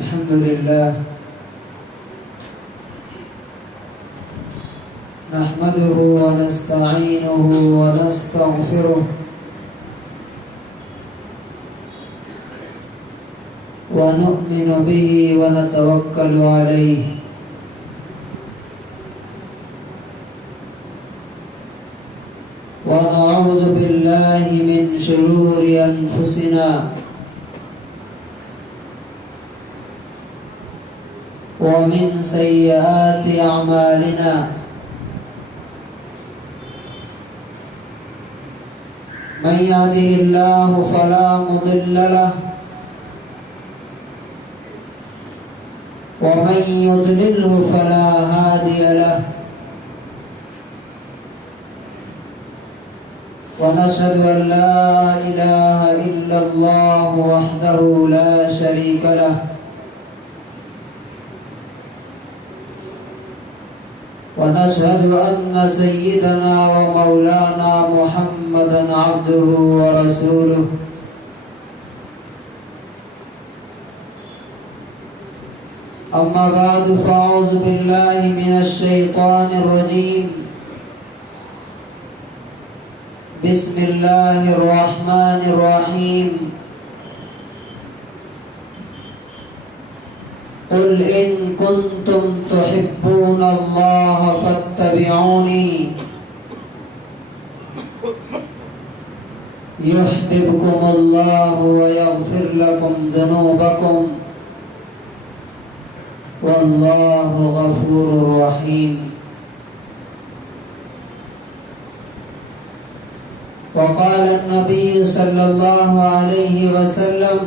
الحمد لله نحمده ونستعينه ونستغفره ونؤمن به ونتوكل عليه ونعوذ بالله من شرور أنفسنا ومن سيئات أعمالنا من يهده الله فلا مضل له ومن يضلله فلا هادي له ونشهد أن لا إله إلا الله وحده لا شريك له ونشهد أن سيدنا ومولانا محمدا عبده ورسوله أما بعد فأعوذ بالله من الشيطان الرجيم بسم الله الرحمن الرحيم قل إن كنتم تحبون الله فاتبعوني يحببكم الله ويغفر لكم ذنوبكم والله غفور رحيم وقال النبي صلى الله عليه وسلم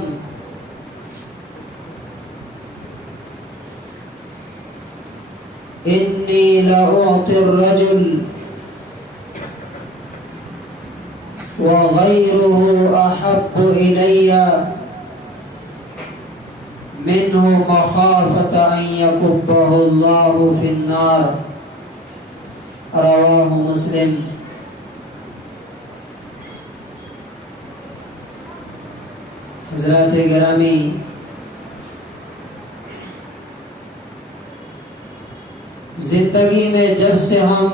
إني لأعطي الرجل وغيره أحب إلي منه مخافة أن يكبه الله في النار رواه مسلم حضرات گرامی، زندگی میں جب سے ہم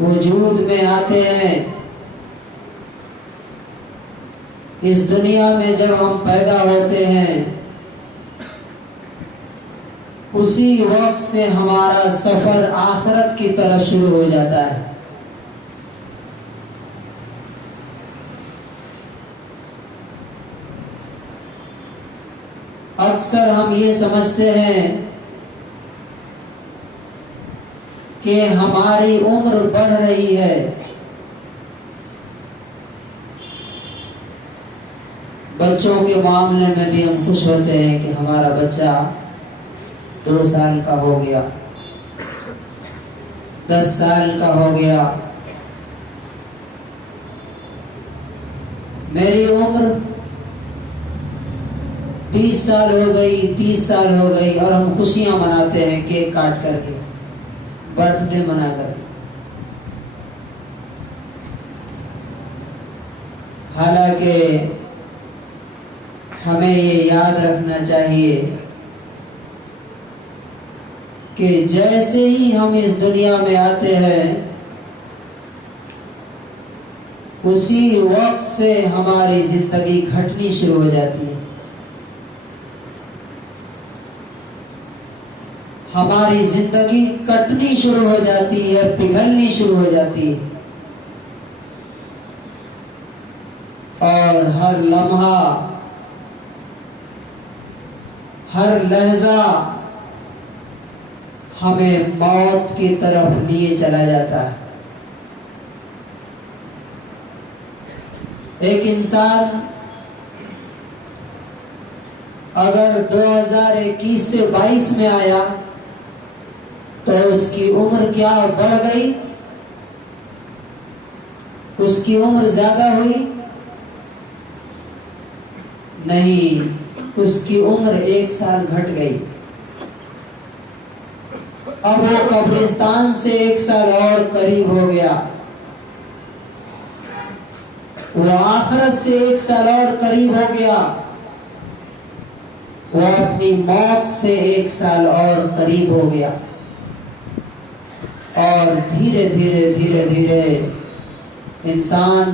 وجود میں آتے ہیں، اس دنیا میں جب ہم پیدا ہوتے ہیں، اسی وقت سے ہمارا سفر آخرت کی طرف شروع ہو جاتا ہے۔ اکثر ہم یہ سمجھتے ہیں کہ ہماری عمر بڑھ رہی ہے، بچوں کے معاملے میں بھی ہم خوش ہوتے ہیں کہ ہمارا بچہ 2 سال کا ہو گیا، 10 سال کا ہو گیا، میری عمر 20 سال ہو گئی، 30 سال ہو گئی، اور ہم خوشیاں مناتے ہیں کیک کاٹ کر کے، برتھ ڈے منا کر کے۔ حالانکہ ہمیں یہ یاد رکھنا چاہیے کہ جیسے ہی ہم اس دنیا میں آتے ہیں، اسی وقت سے ہماری زندگی گھٹنی شروع ہو جاتی ہے، ہماری زندگی کٹنی شروع ہو جاتی ہے، پگھلنی شروع ہو جاتی ہے، اور ہر لمحہ، ہر لحظہ ہمیں موت کی طرف لیے چلا جاتا ہے۔ ایک انسان اگر 2021 سے 22 میں آیا تو اس کی عمر کیا بڑھ گئی؟ اس کی عمر زیادہ ہوئی؟ نہیں، اس کی عمر 1 سال گھٹ گئی۔ اب وہ قبرستان سے 1 سال اور قریب ہو گیا، وہ آخرت سے 1 سال اور قریب ہو گیا، وہ اپنی موت سے 1 سال اور قریب ہو گیا، اور دھیرے دھیرے دھیرے دھیرے انسان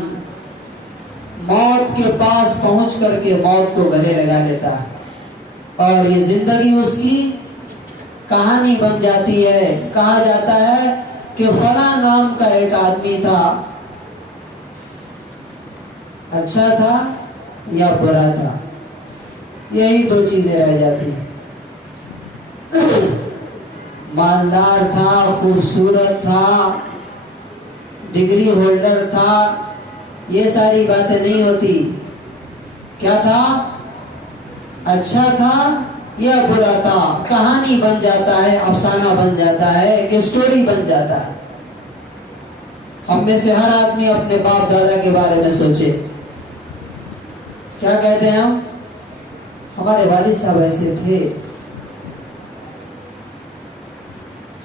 موت کے پاس پہنچ کر کے موت کو گلے لگا لیتا ہے، اور یہ زندگی اس کی کہانی بن جاتی ہے۔ کہا جاتا ہے کہ فلاں نام کا ایک آدمی تھا، اچھا تھا یا برا تھا، یہی 2 چیزیں رہ جاتی ہیں۔ مالدار تھا، خوبصورت تھا، ڈگری ہولڈر تھا، یہ ساری باتیں نہیں ہوتی۔ کیا تھا؟ اچھا تھا یا برا تھا، کہانی بن جاتا ہے، افسانہ بن جاتا ہے، ایک سٹوری بن جاتا ہے۔ ہم میں سے ہر آدمی اپنے باپ دادا کے بارے میں سوچے، کیا کہتے ہیں ہم؟ ہمارے والد صاحب ایسے تھے،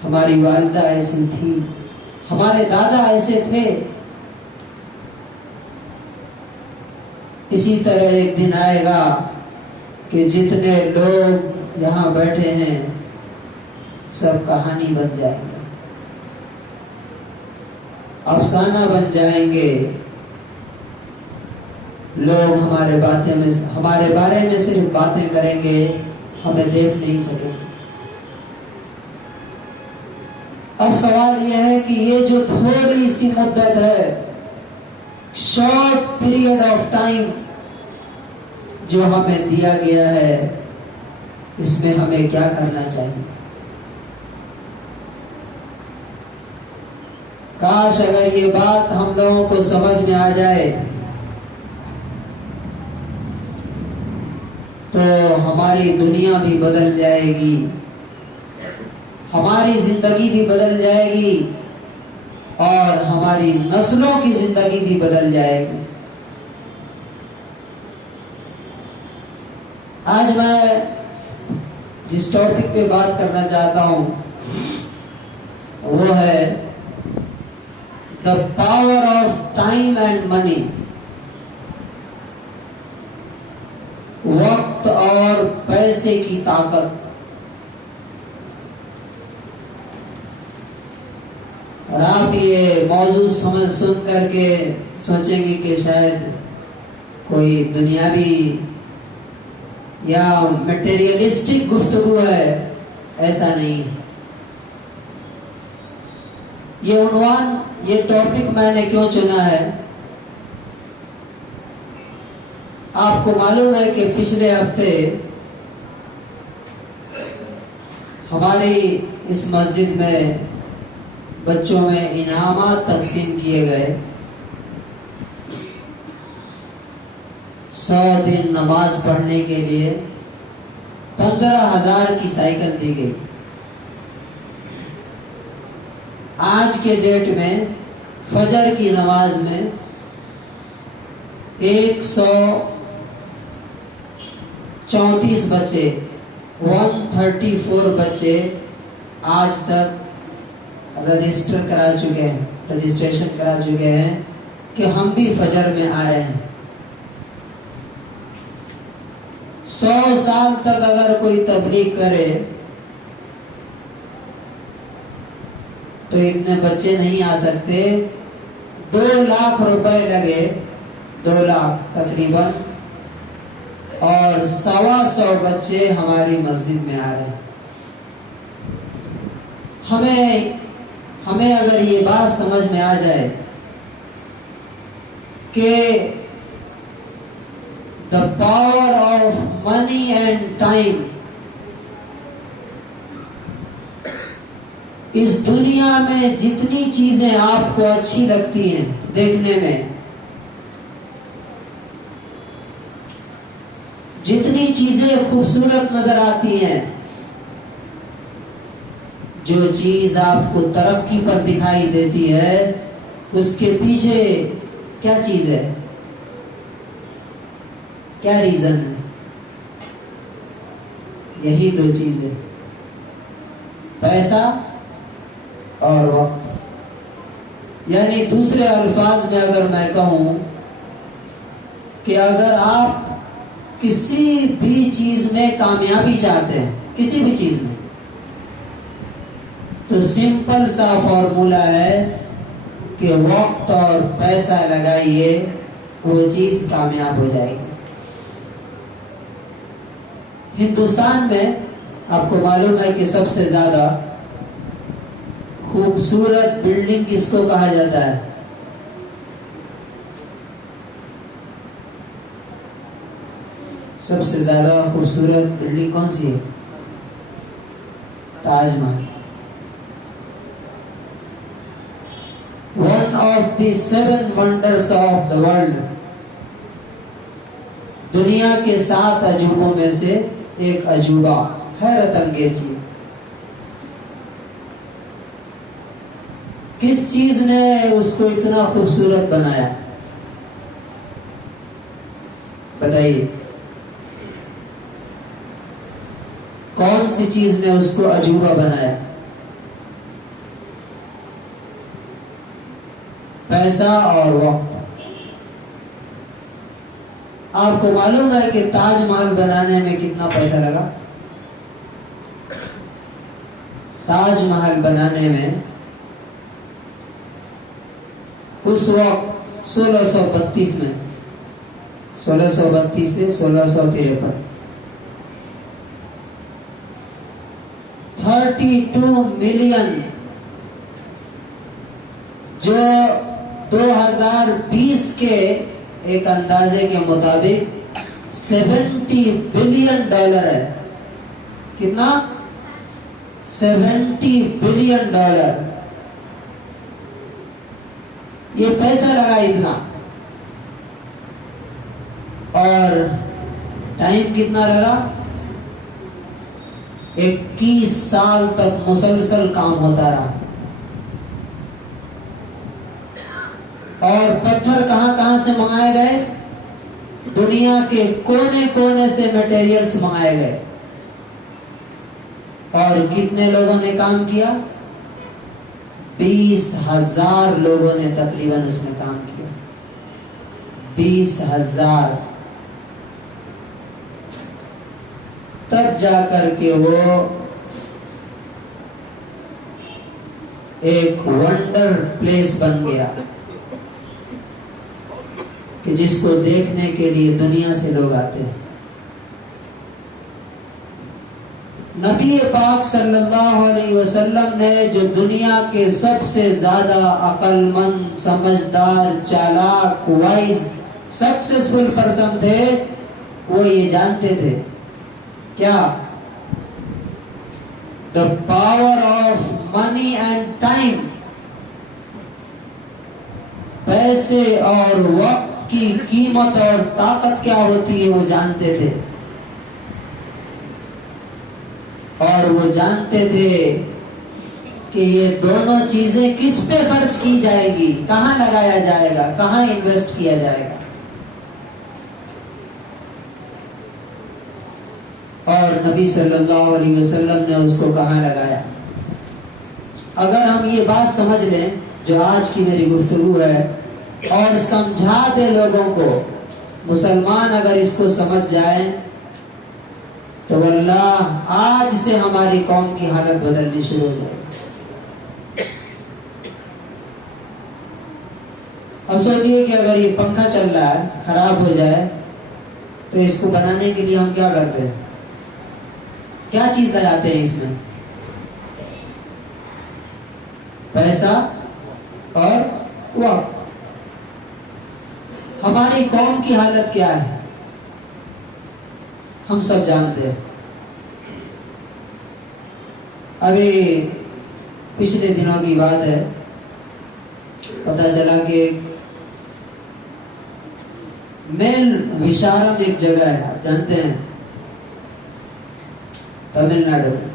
ہماری والدہ ایسی تھی، ہمارے دادا ایسے تھے۔ اسی طرح ایک دن آئے گا کہ جتنے لوگ یہاں بیٹھے ہیں سب کہانی بن جائیں گے، افسانہ بن جائیں گے۔ لوگ ہمارے بارے میں صرف باتیں کریں گے، ہمیں دیکھ نہیں سکیں گے۔ اب سوال یہ ہے کہ یہ جو تھوڑی سی مدت ہے، شارٹ پیریڈ آف ٹائم جو ہمیں دیا گیا ہے، اس میں ہمیں کیا کرنا چاہیے؟ کاش اگر یہ بات ہم لوگوں کو سمجھ میں آ جائے تو ہماری دنیا بھی بدل جائے گی، ہماری زندگی بھی بدل جائے گی، اور ہماری نسلوں کی زندگی بھی بدل جائے گی۔ آج میں جس ٹاپک پہ بات کرنا چاہتا ہوں وہ ہے the power of time and money, وقت اور پیسے کی طاقت۔ اور آپ یہ موضوع سن کر کے سوچیں گے کہ شاید کوئی دنیاوی یا میٹیریلسٹک گفتگو ہے، ایسا نہیں۔ یہ عنوان، یہ ٹاپک میں نے کیوں چنا ہے؟ آپ کو معلوم ہے کہ پچھلے ہفتے ہماری اس مسجد میں بچوں میں انعامات تقسیم کیے گئے۔ 100 دن نماز پڑھنے کے لیے 15,000 کی سائیکل دی گئی۔ آج کے ڈیٹ میں فجر کی نماز میں 134 بچے 134 بچے آج تک رجسٹریشن کرا چکے ہیں کہ ہم بھی فجر میں آ رہے ہیں۔ 100 سال تک اگر کوئی تبلیغ کرے تو اتنے بچے نہیں آ سکتے۔ 2 لاکھ روپے لگے، 2 لاکھ تقریباً، اور 125 بچے ہماری مسجد میں آ رہے ہیں۔ ہمیں اگر یہ بات سمجھ میں آ جائے کہ the power of money and time اس دنیا میں جتنی چیزیں آپ کو اچھی لگتی ہیں دیکھنے میں، جتنی چیزیں خوبصورت نظر آتی ہیں، جو چیز آپ کو ترقی پر دکھائی دیتی ہے، اس کے پیچھے کیا چیز ہے؟ کیا ریزن ہے؟ یہی 2 چیزیں، پیسہ اور وقت۔ یعنی دوسرے الفاظ میں اگر میں کہوں کہ اگر آپ کسی بھی چیز میں کامیابی چاہتے ہیں، کسی بھی چیز میں، تو سمپل سا فارمولا ہے کہ وقت اور پیسہ لگائیے، وہ چیز کامیاب ہو جائے گی۔ ہندوستان میں آپ کو معلوم ہے کہ سب سے زیادہ خوبصورت بلڈنگ کس کو کہا جاتا ہے؟ سب سے زیادہ خوبصورت بلڈنگ کون سی ہے؟ Taj Mahal. One of the 7 wonders of the world، دنیا کے 7 عجوبوں میں سے ایک عجوبہ، حیرت انگیز چیز۔ کس چیز نے اس کو اتنا خوبصورت بنایا؟ بتائیے، کون سی چیز نے اس کو عجوبہ بنایا؟ پیسہ اور وقت۔ آپ کو معلوم ہے کہ تاج محل بنانے میں کتنا پیسہ لگا؟ تاج محل بنانے میں اس وقت 1632 میں، 1632 سے 1653، 32 ملین، جو 2020 کے ایک اندازے کے مطابق 70 بلین ڈالر ہے۔ کتنا؟ 70 بلین ڈالر۔ یہ پیسہ لگا اتنا، اور ٹائم کتنا لگا؟ 21 سال تک مسلسل کام ہوتا رہا۔ اور پتھر کہاں کہاں سے منگائے گئے؟ دنیا کے کونے کونے سے میٹیریلز منگائے گئے۔ اور کتنے لوگوں نے کام کیا؟ 20,000 لوگوں نے تقریباً اس میں کام کیا۔ 20,000۔ تب جا کر کے وہ ایک ونڈر پلیس بن گیا کہ جس کو دیکھنے کے لیے دنیا سے لوگ آتے ہیں۔ نبی پاک صلی اللہ علیہ وسلم نے جو دنیا کے سب سے زیادہ عقل مند، سمجھدار، چالاک، وائز، سکسیسفل پرسن تھے، وہ یہ جانتے تھے کیا؟ The power of money and time، پیسے اور وقت کی قیمت اور طاقت کیا ہوتی ہے وہ جانتے تھے۔ اور وہ جانتے تھے کہ یہ دونوں چیزیں کس پہ خرچ کی جائے گی، کہاں لگایا جائے گا، کہاں انویسٹ کیا جائے گا۔ اور نبی صلی اللہ علیہ وسلم نے اس کو کہاں لگایا؟ اگر ہم یہ بات سمجھ لیں جو آج کی میری گفتگو ہے، اور سمجھا دے لوگوں کو، مسلمان اگر اس کو سمجھ جائیں تو واللہ آج سے ہماری قوم کی حالت بدلنی شروع ہو جائے گی۔ اب سوچئے کہ اگر یہ پنکھا چل رہا ہے، خراب ہو جائے تو اس کو بنانے کے لیے ہم کیا کرتے ہیں؟ کیا چیز لگاتے ہیں اس میں؟ پیسہ اور وقت۔ ہماری قوم کی حالت کیا ہے ہم سب جانتے ہیں۔ ابھی پچھلے دنوں کی بات ہے، پتہ چلا کہ میل وشارم ایک جگہ ہے، آپ جانتے ہیں، تمل ناڈو میں۔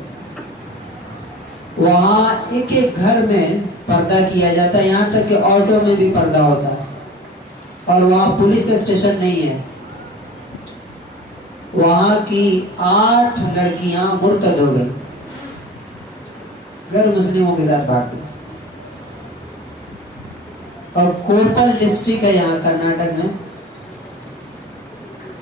وہاں ایک ایک گھر میں پردہ کیا جاتا ہے، یہاں تک کہ آٹو میں بھی پردہ ہوتا ہے، اور وہاں پولیس اسٹیشن نہیں ہے۔ وہاں کی 8 لڑکیاں مرتد ہو گئی، غیر مسلموں کے ساتھ بھاگ گئی۔ اور کوپل ڈسٹرکٹ ہے یہاں کرناٹک میں،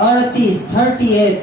38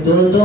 2-2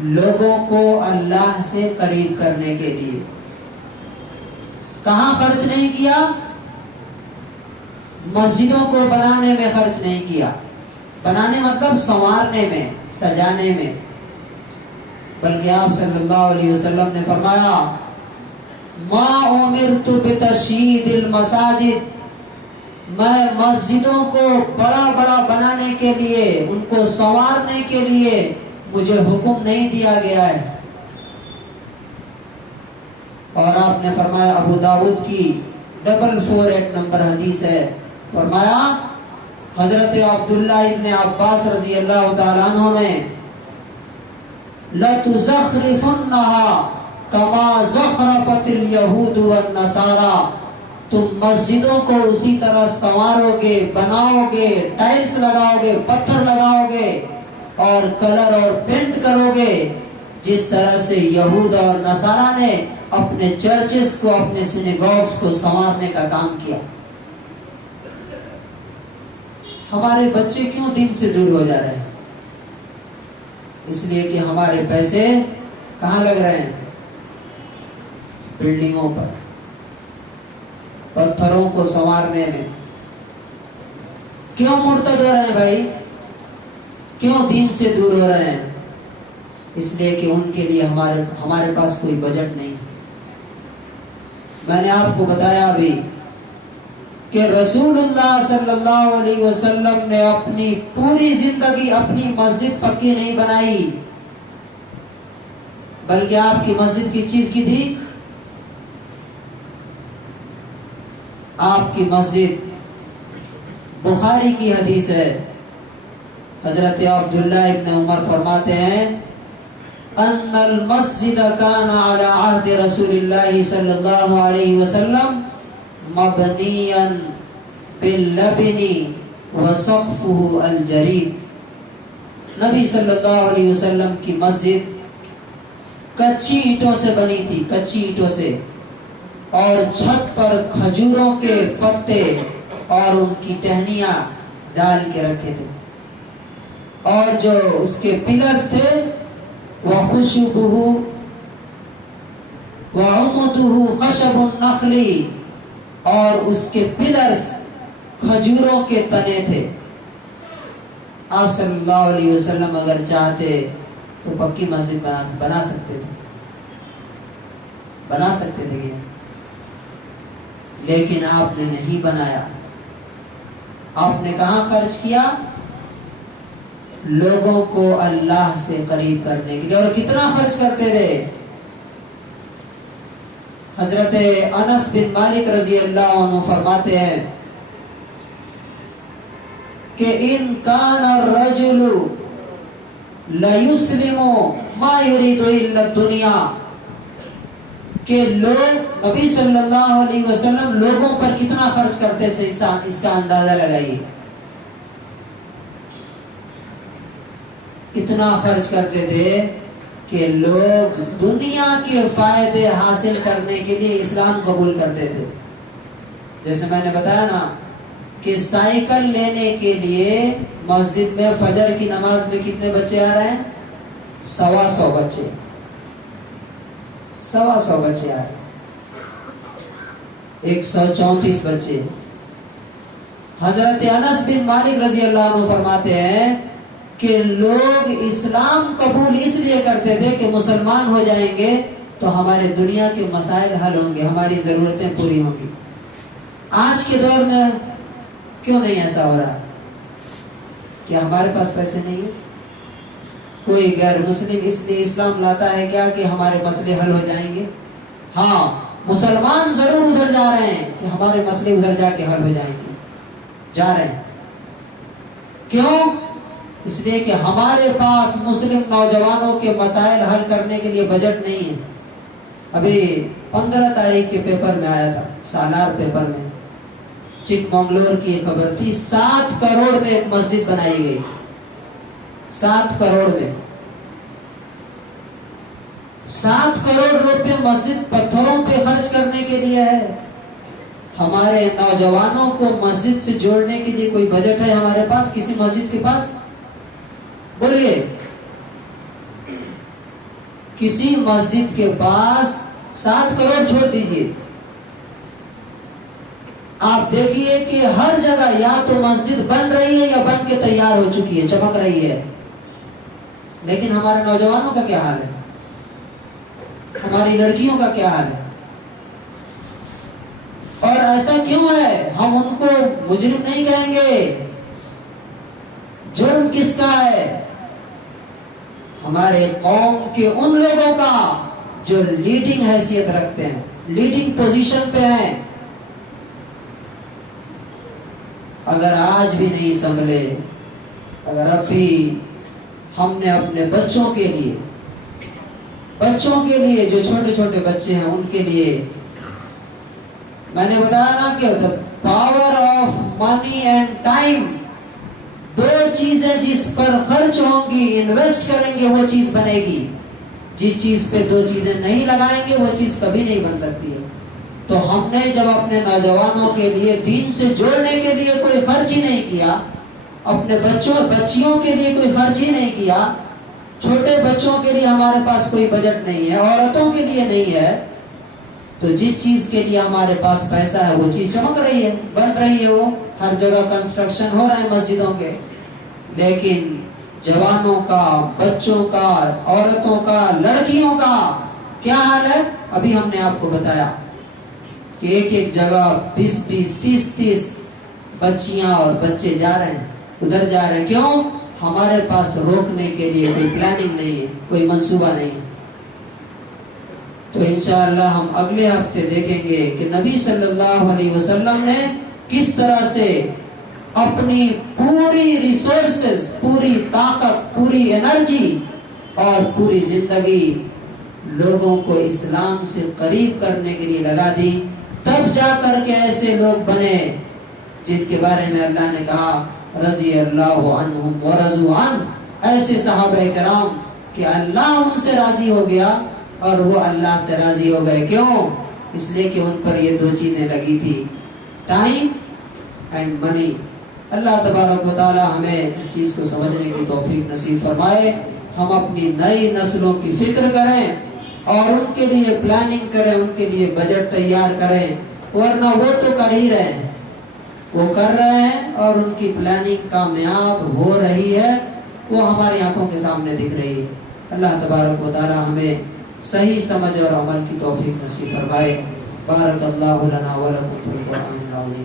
لوگوں کو اللہ سے قریب کرنے کے لیے. کہاں خرچ نہیں کیا؟ مسجدوں کو بنانے میں خرچ نہیں کیا. بنانے مطلب سنوارنے میں، سجانے میں. بلکہ آپ صلی اللہ علیہ وسلم نے فرمایا ما امرت بتشیید المساجد، میں مسجدوں کو بڑا بڑا بنانے کے لیے، ان کو سنوارنے کے لیے مجھے حکم نہیں دیا گیا ہے. اور آپ نے فرمایا، ابو داؤد کی 448 نمبر حدیث ہے، فرمایا حضرت عبداللہ ابن عباس رضی اللہ تعالیٰ عنہ نے لَتُزَخْرِفُنَّهَا كَمَا زَخْرَفَتِ الْيَهُودُ وَالنَّصَارَى، تم مسجدوں کو اسی طرح سنوارو گے، بناؤ گے، ٹائلز لگاؤ گے، پتھر لگاؤ گے اور کلر اور پینٹ کرو گے، جس طرح سے یہود اور نصارہ نے اپنے چرچز کو، اپنے سینیگوگز کو سنوارنے کا کام کیا. ہمارے بچے کیوں دین سے دور ہو جا رہے ہیں؟ اس لیے کہ ہمارے پیسے کہاں لگ رہے ہیں؟ بلڈنگوں پر، پتھروں کو سنوارنے میں. کیوں مرتد ہو رہے ہیں بھائی؟ کیوں دین سے دور ہو رہے ہیں؟ اس لیے کہ ان کے لیے ہمارے پاس کوئی بجٹ نہیں. میں نے آپ کو بتایا ابھی کہ رسول اللہ صلی اللہ علیہ وسلم نے اپنی پوری زندگی اپنی مسجد پکی نہیں بنائی، بلکہ آپ کی مسجد کس چیز کی تھی؟ آپ کی مسجد، بخاری کی حدیث ہے، حضرت عبداللہ ابن عمر فرماتے ہیں ان المسجد کان علی عہد رسول اللہ صلی اللہ علیہ وسلم مبنیا باللبن وسقفه الجرید. نبی صلی اللہ علیہ وسلم کی مسجد کچی اینٹوں سے بنی تھی، کچی اینٹوں سے، اور چھت پر کھجوروں کے پتے اور ان کی ٹہنیاں ڈال کے رکھے تھے، اور جو اس کے پلرز تھے وَخُشُبُهُ وَعُمُدُهُ خَشَبُ النَّخْلِ، اور اس کے پلرز کھجوروں کے تنے تھے. آپ صلی اللہ علیہ وسلم اگر چاہتے تو پکی مسجد بنا سکتے تھے، بنا سکتے تھے کہ لیکن آپ نے نہیں بنایا. آپ نے کہاں خرچ کیا؟ لوگوں کو اللہ سے قریب کرنے کے لیے. اور کتنا خرچ کرتے تھے؟ حضرت انس بن مالک رضی اللہ عنہ فرماتے ہیں کہ ان کان الرجل لیسلم ما یرید الا الدنیا، کہ لوگ، نبی صلی اللہ علیہ وسلم لوگوں پر کتنا خرچ کرتے تھے، اس کا اندازہ لگائیے. اتنا خرچ کرتے تھے کہ لوگ دنیا کے فائدے حاصل کرنے کے لیے اسلام قبول کرتے تھے. جیسے میں نے بتایا نا کہ سائیکل لینے کے لیے مسجد میں فجر کی نماز میں کتنے بچے آ رہے ہیں؟ 125 بچے، 125 بچے آ رہے ہیں، 134 بچے. حضرت انس بن مالک رضی اللہ عنہ فرماتے ہیں کہ لوگ اسلام قبول اس لیے کرتے تھے کہ مسلمان ہو جائیں گے تو ہمارے دنیا کے مسائل حل ہوں گے، ہماری ضرورتیں پوری ہوں گی. آج کے دور میں کیوں نہیں ایسا ہو رہا؟ کیا ہمارے پاس پیسے نہیں ہیں؟ کوئی غیر مسلم اس لیے اسلام لاتا ہے کیا کہ ہمارے مسئلے حل ہو جائیں گے؟ ہاں، مسلمان ضرور ادھر جا رہے ہیں کہ ہمارے مسئلے ادھر جا کے حل ہو جائیں گے، جا رہے ہیں. کیوں؟ اس لیے کہ ہمارے پاس مسلم نوجوانوں کے مسائل حل کرنے کے لیے بجٹ نہیں ہے. ابھی 15 تاریخ کے پیپر میں آیا تھا، سالار پیپر میں، چک منگلور کی ایک خبر تھی. 7 کروڑ میں ایک مسجد بنائی گئی، 7 کروڑ میں. 7 کروڑ روپے مسجد پتھروں پہ خرچ کرنے کے لیے ہے. ہمارے نوجوانوں کو مسجد سے جوڑنے کے لیے کوئی بجٹ ہے ہمارے پاس، کسی مسجد کے پاس؟ بولیے. کسی مسجد کے پاس 7 کروڑ چھوڑ دیجئے، آپ دیکھیے کہ ہر جگہ یا تو مسجد بن رہی ہے یا بن کے تیار ہو چکی ہے، چمک رہی ہے، لیکن ہمارے نوجوانوں کا کیا حال ہے؟ ہماری لڑکیوں کا کیا حال ہے؟ اور ایسا کیوں ہے؟ ہم ان کو مجرم نہیں کہیں گے، جرم کس کا ہے؟ ہمارے قوم کے ان لوگوں کا جو لیڈنگ حیثیت رکھتے ہیں، لیڈنگ پوزیشن پہ ہیں۔ اگر آج بھی نہیں سنبھلے، اگر اب بھی ہم نے اپنے بچوں کے لیے جو چھوٹے چھوٹے بچے ہیں ان کے لیے، میں نے بتایا نا کہ power of money and time, 2 چیزیں جس پر خرچ ہوں گی، انویسٹ کریں گے وہ چیز بنے گی۔ جس چیز پہ 2 چیزیں نہیں لگائیں گے وہ چیز کبھی نہیں بن سکتی ہے۔ تو ہم نے جب اپنے نوجوانوں کے لیے دین سے جوڑنے کے لیے کوئی خرچ ہی نہیں کیا، اپنے بچیوں کے لیے کوئی خرچ ہی نہیں کیا، چھوٹے بچوں کے لیے ہمارے پاس کوئی بجٹ نہیں ہے، عورتوں کے لیے نہیں ہے، تو جس چیز کے لیے ہمارے پاس پیسہ ہے وہ چیز چمک رہی ہے، بن رہی ہے، وہ ہر جگہ کنسٹرکشن ہو رہا ہے مسجدوں کے، لیکن جوانوں کا، بچوں کا، عورتوں کا، لڑکیوں کا کیا حال ہے؟ ابھی ہم نے آپ کو بتایا کہ ایک جگہ 20 30 بچیاں اور بچے جا رہے ہیں، ادھر جا رہے ہیں، کیوں؟ ہمارے پاس روکنے کے لیے کوئی پلاننگ نہیں ہے، کوئی منصوبہ نہیں ہے۔ تو انشاءاللہ ہم اگلے ہفتے دیکھیں گے کہ نبی صلی اللہ علیہ وسلم نے کس طرح سے اپنی پوری ریسورسز، پوری طاقت، پوری انرجی اور پوری زندگی لوگوں کو اسلام سے قریب کرنے کے لیے لگا دی، تب جا کر کے ایسے لوگ بنے جن کے بارے میں اللہ نے کہا رضی اللہ عنہم ورضوا عنہ، ایسے صحابہ کرام کہ اللہ ان سے راضی ہو گیا اور وہ اللہ سے راضی ہو گئے۔ کیوں؟ اس لیے کہ ان پر یہ 2 چیزیں لگی تھی، ٹائم اینڈ منی۔ اللہ تبارک و تعالی ہمیں اس چیز کو سمجھنے کی توفیق نصیب فرمائے، ہم اپنی نئی نسلوں کی فکر کریں اور ان کے لیے پلاننگ کریں، ان کے لیے بجٹ تیار کریں، ورنہ وہ تو کر ہی رہے ہیں، وہ کر رہے ہیں اور ان کی پلاننگ کامیاب ہو رہی ہے، وہ ہماری آنکھوں کے سامنے دکھ رہی ہے۔ اللہ تبارک و تعالی ہمیں صحیح سمجھ اور عمل کی توفیق نصیب فرمائے۔ بارک اللہ لنا ولکم فی القرآن العظیم۔